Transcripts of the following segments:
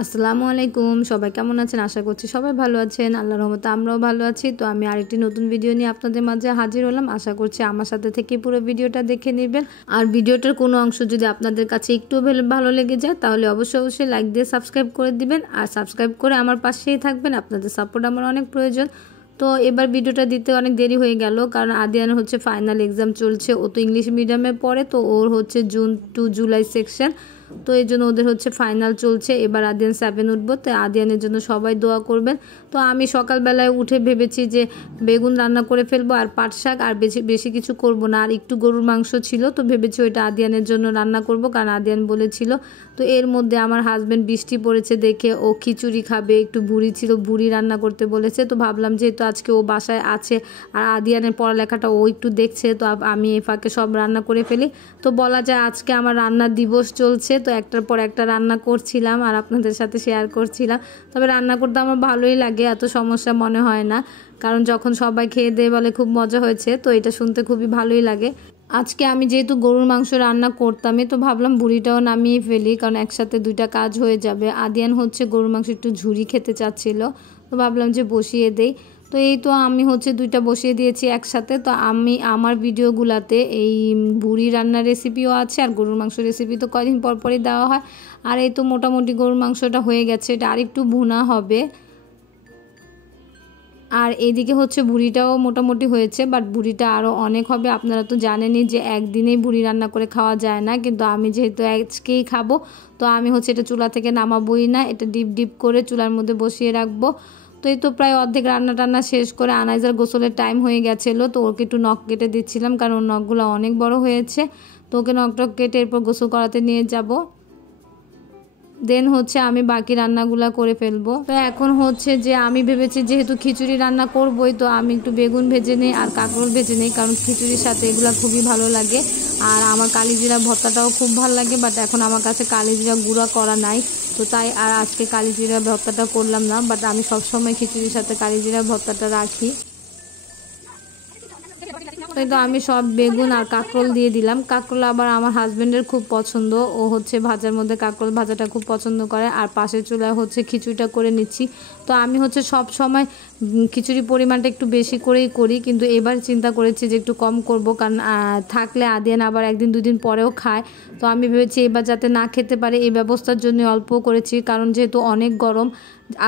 আসসালামু আলাইকুম, সবাই কেমন আছেন? আশা করছি সবাই ভালো আছেন। আল্লাহর রহমতে আমরাও ভালো আছি। তো আমি আরেকটি নতুন ভিডিও নিয়ে আপনাদের মাঝে হাজির হলাম। আশা করছি আমার সাথে থেকে পুরো ভিডিওটা দেখে নেবেন। আর ভিডিওটার কোনো অংশ যদি আপনাদের কাছে একটু ভালো লেগে যায় তাহলে অবশ্যই লাইক দিয়ে সাবস্ক্রাইব করে দিবেন। আর সাবস্ক্রাইব করে আমার পাশেই থাকবেন, আপনাদের সাপোর্ট আমার অনেক প্রয়োজন। তো এবার ভিডিওটা দিতে অনেক দেরি হয়ে গেল, কারণ আদিয়ানের হচ্ছে ফাইনাল এক্সাম চলছে। ও তো ইংলিশ মিডিয়ামে পড়ে, তো ওর হচ্ছে জুন টু জুলাই সেকশন। তো এই জন্য ওদের হচ্ছে ফাইনাল চলছে। এবার আদিয়ান 7 উঠবো, তো আদিয়ানের জন্য সবাই দোয়া করবেন। তো আমি সকালবেলায় উঠে ভেবেছি যে বেগুন রান্না করে ফেলবো আর পাট শাক, আর বেশি কিছু করব না। আর একটু গরুর মাংস ছিল, তো ভেবেছি ওইটা আদিয়ানের জন্য রান্না করব, কারণ আদিয়ান বলেছিল। তো এর মধ্যে আমার হাজব্যান্ড বৃষ্টি পড়েছে দেখে ও খিচুড়ি খাবে, একটু ভুড়ি ছিল, ভুড়ি রান্না করতে বলেছে। তো ভাবলাম যেহেতু আজকে ও বাসায় আছে আর আদিয়ানের পড়ালেখাটা ও একটু দেখছে, তো আমি এ ফাঁকে সব রান্না করে ফেলি। তো বলা যায় আজকে আমার রান্নার দিবস চলছে। তো একটার পর একটা রান্না করছিলাম আর আপনাদের সাথে শেয়ার করছিলাম। তবে রান্না করতে আমার ভালোই লাগে, এত সমস্যা মনে হয় না, কারণ যখন সবাই খেয়ে দিয়ে বলে খুব মজা হয়েছে, তো এটা শুনতে খুবই ভালোই লাগে। আজকে আমি যেহেতু গরুর মাংস রান্না করতামই, তো ভাবলাম বুড়িটাও নামিয়ে ফেলি, কারণ একসাথে দুইটা কাজ হয়ে যাবে। আদিয়ান হচ্ছে গরুর মাংস একটু ঝুরি খেতে চাচ্ছিল, তো ভাবলাম যে বসিয়ে দেই। তো এই তো আমি হচ্ছে দুইটা বসিয়ে দিয়েছি একসাথে। তো আমি আমার ভিডিওগুলোতে এই বুড়ি রান্নার রেসিপিও আছে আর গরুর মাংস রেসিপি তো কদিন পর পরই দেওয়া হয়। আর এই তো মোটামুটি গরুর মাংসটা হয়ে গেছে, এটা আরেকটু ভুনা হবে। আর এইদিকে হচ্ছে বুড়িটাও মোটামুটি হয়েছে, বাট বুড়িটা আরও অনেক হবে। আপনারা তো জানেনই যে একদিনেই বুড়ি রান্না করে খাওয়া যায় না, কিন্তু আমি যেহেতু আজকেই খাবো, তো আমি হচ্ছে এটা চুলা থেকে নামাবোই না, এটা ডিপ করে চুলার মধ্যে বসিয়ে রাখবো। তো এই তো প্রায় অর্ধেক রান্না টান্না শেষ করে আনাইজার গোসলের টাইম হয়ে গেছিলো, তো ওকে একটু নখ কেটে দিচ্ছিলাম, কারণ ওর নখগুলো অনেক বড় হয়েছে। তো ওকে নখ টক কেটে এরপর গোসল করাতে নিয়ে যাব। দেন হচ্ছে আমি বাকি রান্নাগুলো করে ফেলবো। তো এখন হচ্ছে যে আমি ভেবেছি যেহেতু খিচুড়ি রান্না করবোই, তো আমি একটু বেগুন ভেজে নিই আর কাঁকরোল ভেজে নিই, কারণ খিচুড়ির সাথে এগুলো খুবই ভালো লাগে। আর আমার কালিজিরা ভর্তাটাও খুব ভালো লাগে, বাট এখন আমার কাছে কালিজিরা গুঁড়া করা নাই, তো তাই আর আজকে কালিজিরা ভর্তাটা করলাম না। বাট আমি সবসময় খিচুড়ির সাথে কালিজিরা ভর্তাটা রাখি। তাই তো আমি সব বেগুন আর কাঁকরোল দিয়ে দিলাম। কাঁকরোল আবার আমার হাজব্যান্ডের খুব পছন্দ, ও হচ্ছে ভাজার মধ্যে কাঁকরোল ভাজাটা খুব পছন্দ করে। আর পাশের চুলায় হচ্ছে খিচুড়িটা করে নিচ্ছি। তো আমি হচ্ছে সব সময় খিচুড়ি পরিমাণটা একটু বেশি করেই করি, কিন্তু এবার চিন্তা করেছি যে একটু কম করব, কারণ থাকলে আদিয়ান আবার একদিন দুদিন পরেও খায়। তো আমি ভেবেছি এবার যাতে না খেতে পারে এই ব্যবস্থার জন্য অল্প করেছি, কারণ যেহেতু অনেক গরম।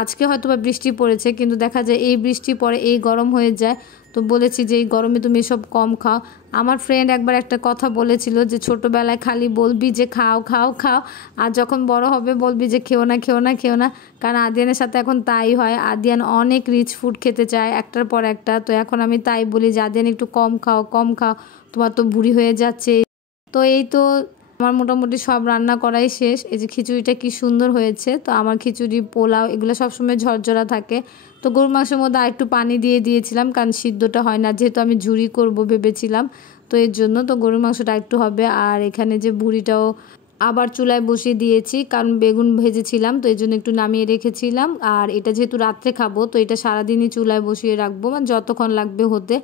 আজকে হয়তো বা বৃষ্টি পড়েছে, কিন্তু দেখা যায় এই বৃষ্টি পরে এই গরম হয়ে যায়। তো বলেছি যে এই গরমে তুমি এসব কম খাও। আমার ফ্রেন্ড একবার একটা কথা বলেছিল যে ছোটোবেলায় খালি বলবি যে খাও খাও খাও, আর যখন বড় হবে বলবি যে খেও না খেও না খেও না। কারণ আদিয়ানের সাথে এখন তাই হয়, আদিয়ান অনেক রিচ ফুড খেতে চায় একটার পর একটা। তো এখন আমি তাই বলি যে আদিয়ান একটু কম খাও কম খাও, তোমার তো বুড়ি হয়ে যাচ্ছে। তো এই তো আমার মোটামুটি সব রান্না করাই শেষ। এই যে খিচুড়িটা কি সুন্দর হয়েছে। তো আমার খিচুড়ি পোলাও এগুলো সবসময় ঝরঝরা থাকে। তো গরুর মাংসের মধ্যে আরেকটু পানি দিয়ে দিয়েছিলাম, কারণ সিদ্ধটা হয় না, যেহেতু আমি ঝুরি করব ভেবেছিলাম, তো এর জন্য। তো গরুর মাংসটা একটু হবে। আর এখানে যে বুড়িটাও আবার চুলায় বসিয়ে দিয়েছি, কারণ বেগুন ভেজেছিলাম, তো এই জন্য একটু নামিয়ে রেখেছিলাম। আর এটা যেহেতু রাত্রে খাবো, তো এটা সারাদিনই চুলায় বসিয়ে রাখবো, মানে যতক্ষণ লাগবে হতে।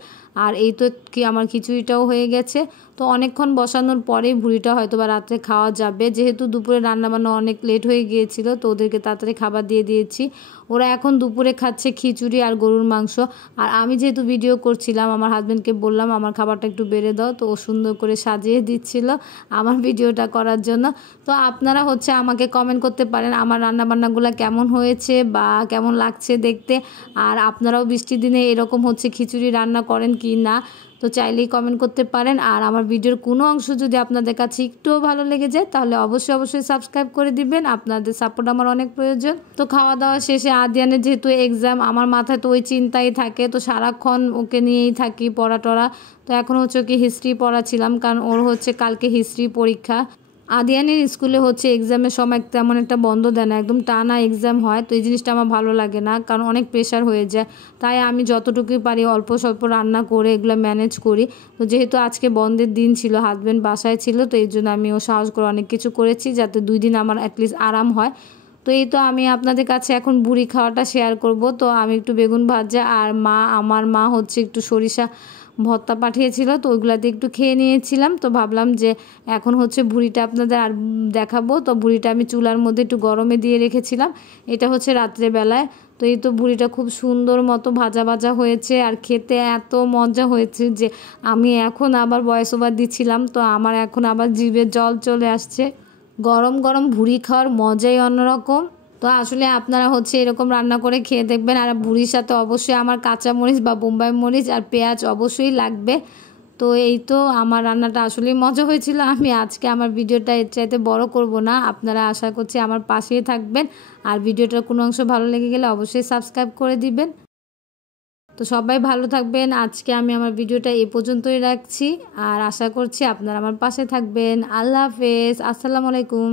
আর এই তো কি আমার খিচুড়িটাও হয়ে গেছে। তো অনেকক্ষণ বসানোর পরেই ভুড়িটা হয়তো বা রাত্রে খাওয়া যাবে, যেহেতু দুপুরে রান্নাবান্না অনেক লেট হয়ে গিয়েছিল, তো ওদেরকে তাড়াতাড়ি খাবার দিয়ে দিয়েছি। ওরা এখন দুপুরে খাচ্ছে খিচুড়ি আর গরুর মাংস। আর আমি যেহেতু ভিডিও করছিলাম, আমার হাজব্যান্ডকে বললাম আমার খাবারটা একটু বেড়ে দাও, তো ও সুন্দর করে সাজিয়ে দিচ্ছিল আমার ভিডিওটা করার জন্য। তো আপনারা হচ্ছে আমাকে কমেন্ট করতে পারেন আমার রান্নাবান্নাগুলো কেমন হয়েছে বা কেমন লাগছে দেখতে। আর আপনারাও বৃষ্টির দিনে এরকম হচ্ছে খিচুড়ি রান্না করেন কি না, তো চাইলেই কমেন্ট করতে পারেন। আর আমার ভিডিওর কোনো অংশ যদি আপনাদের কাছে একটুও ভালো লেগে যায় তাহলে অবশ্যই সাবস্ক্রাইব করে দিবেন, আপনাদের সাপোর্ট আমার অনেক প্রয়োজন। তো খাওয়া দাওয়া শেষে আদিয়ানের যেহেতু এক্সাম, আমার মাথায় তো ওই চিন্তাই থাকে, তো সারাক্ষণ ওকে নিয়েই থাকি পড়া টড়া। তো এখন হচ্ছে ওকে হিস্ট্রি পড়াছিলাম, কারণ ওর হচ্ছে কালকে হিস্ট্রি পরীক্ষা। আদিয়ানের স্কুলে হচ্ছে এক্সামের সময় তেমন একটা বন্ধ দেয় না, একদম টানা এক্সাম হয়। তো এই জিনিসটা আমার ভালো লাগে না, কারণ অনেক প্রেশার হয়ে যায়। তাই আমি যতটুকুই পারি অল্প স্বল্প রান্না করে এগুলো ম্যানেজ করি। তো যেহেতু আজকে বন্ধের দিন ছিল, হাজব্যান্ড বাসায় ছিল, তো এই জন্য আমি সাহস করে অনেক কিছু করেছি যাতে 2 দিন আমার অ্যাটলিস্ট আরাম হয়। তো এই তো আমি আপনাদের কাছে এখন বুড়ি খাওয়াটা শেয়ার করব। তো আমি একটু বেগুন ভাজা আর আমার মা হচ্ছে একটু সরিষা ভর্তা পাঠিয়েছিল, তো ওইগুলাতে একটু খেয়ে নিয়েছিলাম। তো ভাবলাম যে এখন হচ্ছে বুড়িটা আপনাদের আর দেখাবো। তো বুড়িটা আমি চুলার মধ্যে একটু গরমে দিয়ে রেখেছিলাম, এটা হচ্ছে রাত্রেবেলায়। তো এই তো বুড়িটা খুব সুন্দর মতো ভাজা ভাজা হয়েছে আর খেতে এত মজা হয়েছে যে আমি এখন আবার ভয়েস ওভার দিচ্ছিলাম, তো আমার এখন আবার জিভে জল চলে আসছে। গরম গরম ভুড়ি খাওয়ার মজাই অন্যরকম। তো আসলে আপনারা হচ্ছে এরকম রান্না করে খেয়ে দেখবেন। আর ভুড়ির সাথে অবশ্যই আমার কাঁচা মরিচ বা বোম্বাই মরিচ আর পেঁয়াজ অবশ্যই লাগবে। তো এই তো আমার রান্নাটা আসলেই মজা হয়েছিল। আমি আজকে আমার ভিডিওটা এর চাইতে বড় করব না, আপনারা আশা করছি আমার পাশেই থাকবেন। আর ভিডিওটার কোনো অংশ ভালো লেগে গেলে অবশ্যই সাবস্ক্রাইব করে দিবেন। তো সবাই ভালো থাকবেন। আজকে আমি আমার ভিডিওটা এই পর্যন্তই রাখছি, আর আশা করছি আপনারা আমার পাশে থাকবেন। আল্লাহ হাফেজ, আসসালামু আলাইকুম।